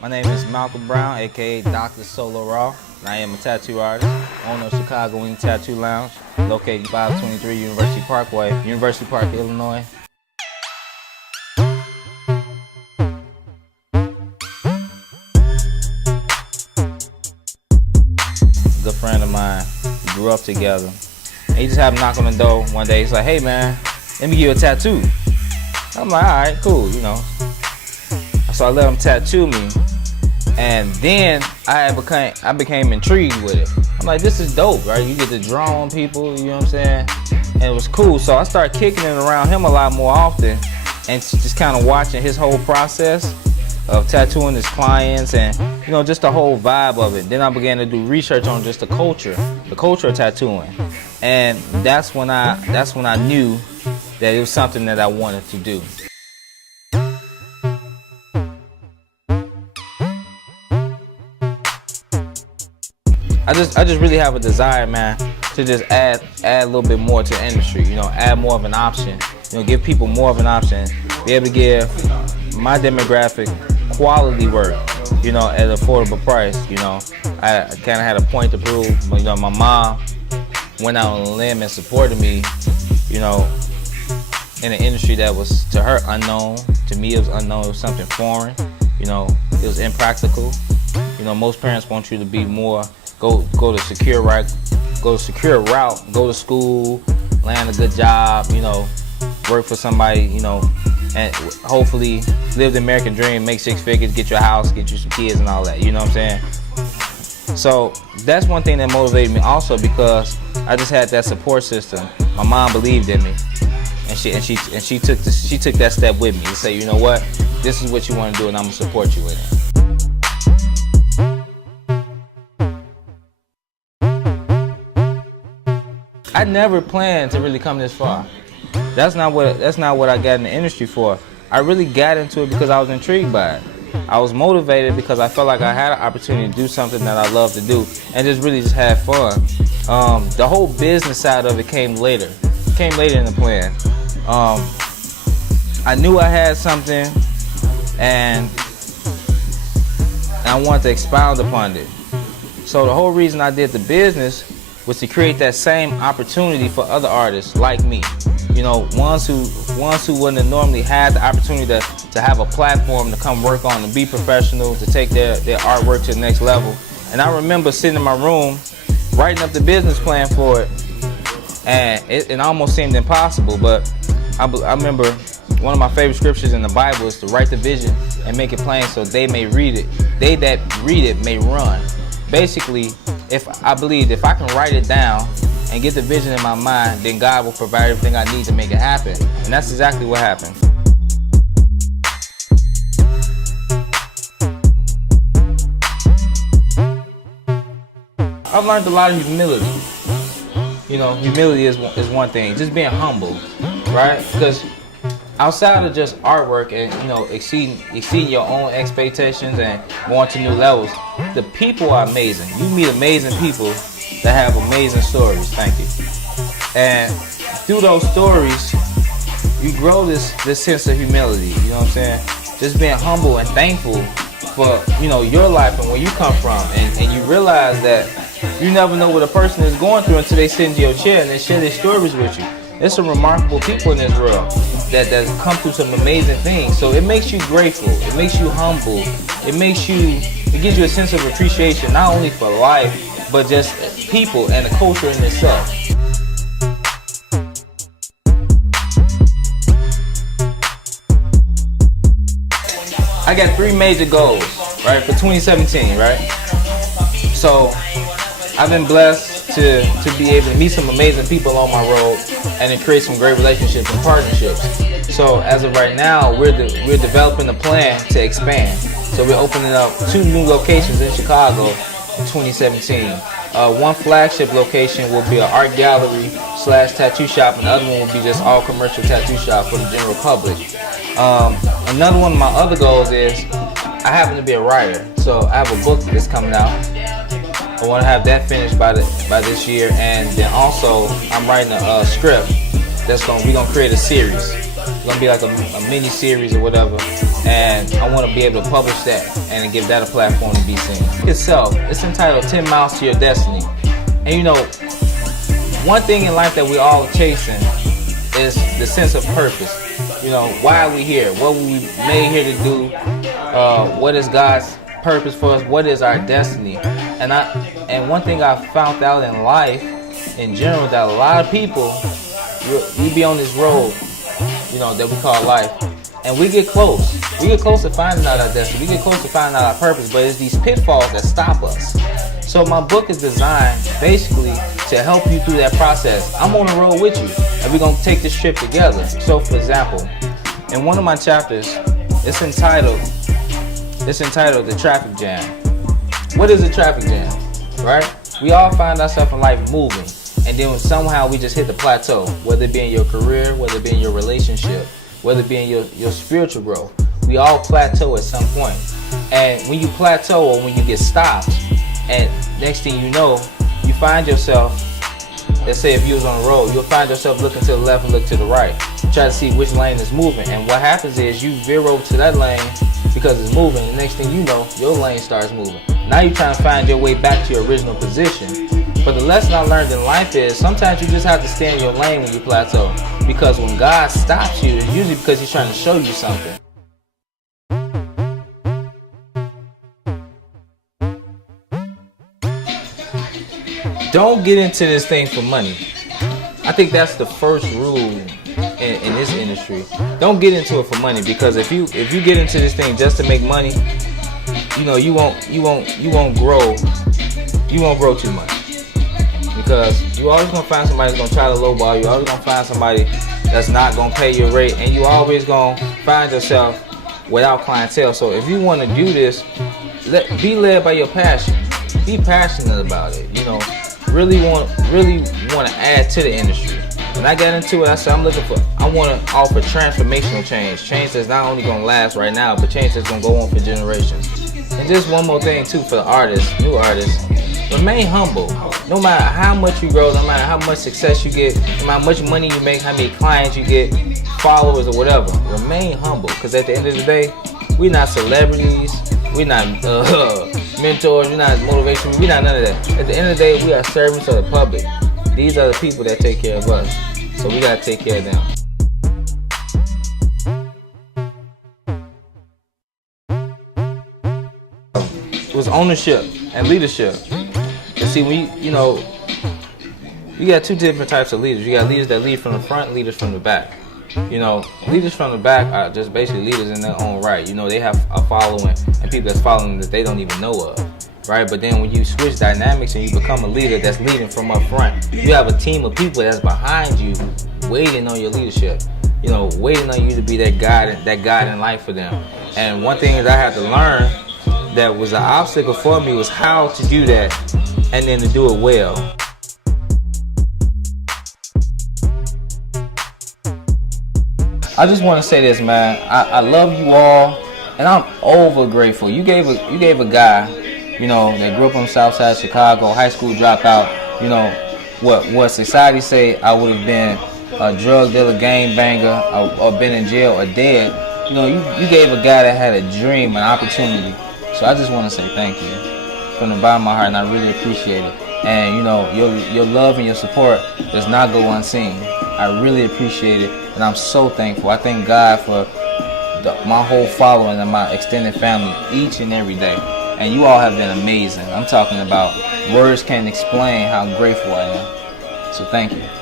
My name is Malcolm Brown, aka Dr. Solo Raw, and I am a tattoo artist, owner of Chicago Wing Tattoo Lounge, located 523 University Parkway, University Park, Illinois. A good friend of mine, we grew up together, and he just happened to knock on the door one day. He's like, "Hey man, let me give you a tattoo." I'm like, "All right, cool, you know." So I let him tattoo me, and then I became intrigued with it. I'm like, this is dope, right? You get to draw on people, you know what I'm saying? And it was cool. So I started kicking it around him a lot more often, and just kind of watching his whole process of tattooing his clients, and you know, just the whole vibe of it. Then I began to do research on just the culture of tattooing, and that's when I knew that it was something that I wanted to do. I just really have a desire, man, to just add a little bit more to the industry, you know, add more of an option, you know, give people more of an option, be able to give my demographic quality work, you know, at an affordable price. You know, I kind of had a point to prove. You know, my mom went out on a limb and supported me, you know, in an industry that was to her unknown. To me, it was unknown. It was something foreign. You know, it was impractical. You know, most parents want you to be more go the secure route, go to school, land a good job, you know, work for somebody, you know, and hopefully live the American dream, make 6 figures, get you a house, get you some kids and all that, you know what I'm saying? So that's one thing that motivated me also, because I just had that support system. My mom believed in me, and she took that step with me to say, you know what, this is what you want to do, and I'm gonna support you with it. I never planned to really come this far. That's not what I got in the industry for. I really got into it because I was intrigued by it. I was motivated because I felt like I had an opportunity to do something that I love to do, and just really just have fun. The whole business side of it came later. Came later in the plan. I knew I had something, and I wanted to expound upon it. So the whole reason I did the business was to create that same opportunity for other artists like me. You know, ones who wouldn't have normally had the opportunity to have a platform to come work on, to be professional, to take their artwork to the next level. And I remember sitting in my room, writing up the business plan for it, and it almost seemed impossible, but I remember one of my favorite scriptures in the Bible is to write the vision and make it plain so they may read it. They that read it may run. Basically, I believe if I can write it down and get the vision in my mind, then God will provide everything I need to make it happen. And that's exactly what happened. I've learned a lot of humility. You know, humility is one thing. Just being humble, right? Because outside of just artwork and, you know, exceeding your own expectations and going to new levels, the people are amazing. You meet amazing people that have amazing stories. Thank you. And through those stories, you grow this sense of humility. You know what I'm saying? Just being humble and thankful for, you know, your life and where you come from, and you realize that you never know what a person is going through until they sit into your chair and they share their stories with you. There's some remarkable people in this world that come through some amazing things. So it makes you grateful. It makes you humble. It gives you a sense of appreciation, not only for life, but just people and the culture in itself. I got 3 major goals, right, for 2017, right? So I've been blessed to be able to meet some amazing people on my road and to create some great relationships and partnerships. So as of right now, we're developing a plan to expand. So we're opening up 2 new locations in Chicago in 2017. One flagship location will be an art gallery / tattoo shop, and the other one will be just all commercial tattoo shop for the general public. Another one of my other goals is I happen to be a writer, so I have a book that's coming out. I want to have that finished by this year, and then also I'm writing a script we're gonna create a series. It's gonna be like a mini series or whatever, and I want to be able to publish that and give that a platform to be seen. Itself, it's entitled 10 Miles to Your Destiny. And you know, one thing in life that we all chasing is the sense of purpose. You know, why are we here? What were we made here to do? What is God's purpose for us? What is our destiny? And one thing I found out in life in general, that a lot of people, we be on this road, you know, that we call life, and we get close. We get close to finding out our destiny. We get close to finding out our purpose, but it's these pitfalls that stop us. So my book is designed basically to help you through that process. I'm on the road with you, and we're gonna take this trip together. So for example, in one of my chapters, it's entitled The Traffic Jam. What is a traffic jam, right? We all find ourselves in life moving, and then somehow we just hit the plateau, whether it be in your career, whether it be in your relationship, whether it be in your spiritual growth. We all plateau at some point. And when you plateau or when you get stopped, and next thing you know, you find yourself, let's say if you was on the road, you'll find yourself looking to the left and look to the right, try to see which lane is moving. And what happens is you veer over to that lane because it's moving, and next thing you know, your lane starts moving. Now you're trying to find your way back to your original position. But the lesson I learned in life is sometimes you just have to stay in your lane when you plateau. Because when God stops you, it's usually because He's trying to show you something. Don't get into this thing for money. I think that's the first rule in this industry. Don't get into it for money, because if you get into this thing just to make money, you know, you won't grow too much. Because you always gonna find somebody that's gonna try to lowball you. Always gonna find somebody that's not gonna pay your rate, and you always gonna find yourself without clientele. So if you want to do this, be led by your passion. Be passionate about it. You know, really want to add to the industry. When I got into it, I said I want to offer transformational change that's not only gonna last right now, but change that's gonna go on for generations. And just one more thing too for the artists, new artists. Remain humble. No matter how much you grow, no matter how much success you get, no matter how much money you make, how many clients you get, followers or whatever, remain humble. Because at the end of the day, we're not celebrities, we're not mentors, we're not motivation, we're not none of that. At the end of the day, we are servants of the public. These are the people that take care of us. So we got to take care of them. It was ownership and leadership. And see, you got two different types of leaders. You got leaders that lead from the front, leaders from the back. You know, leaders from the back are just basically leaders in their own right. You know, they have a following and people that's following that they don't even know of, right? But then when you switch dynamics and you become a leader that's leading from up front, you have a team of people that's behind you, waiting on your leadership. You know, waiting on you to be that guide in life for them. And one thing that I had to learn that was an obstacle for me was how to do that, and then to do it well. I just want to say this, man. I love you all, and I'm over grateful. You gave a guy, you know, that grew up on the South Side of Chicago, high school dropout. You know, what society say I would have been a drug dealer, gangbanger, or been in jail or dead. You know, you gave a guy that had a dream, an opportunity. So I just want to say thank you from the bottom of my heart, and I really appreciate it. And you know, your love and your support does not go unseen. I really appreciate it, and I'm so thankful. I thank God for my whole following and my extended family each and every day. And you all have been amazing. I'm talking about words can't explain how grateful I am. So thank you.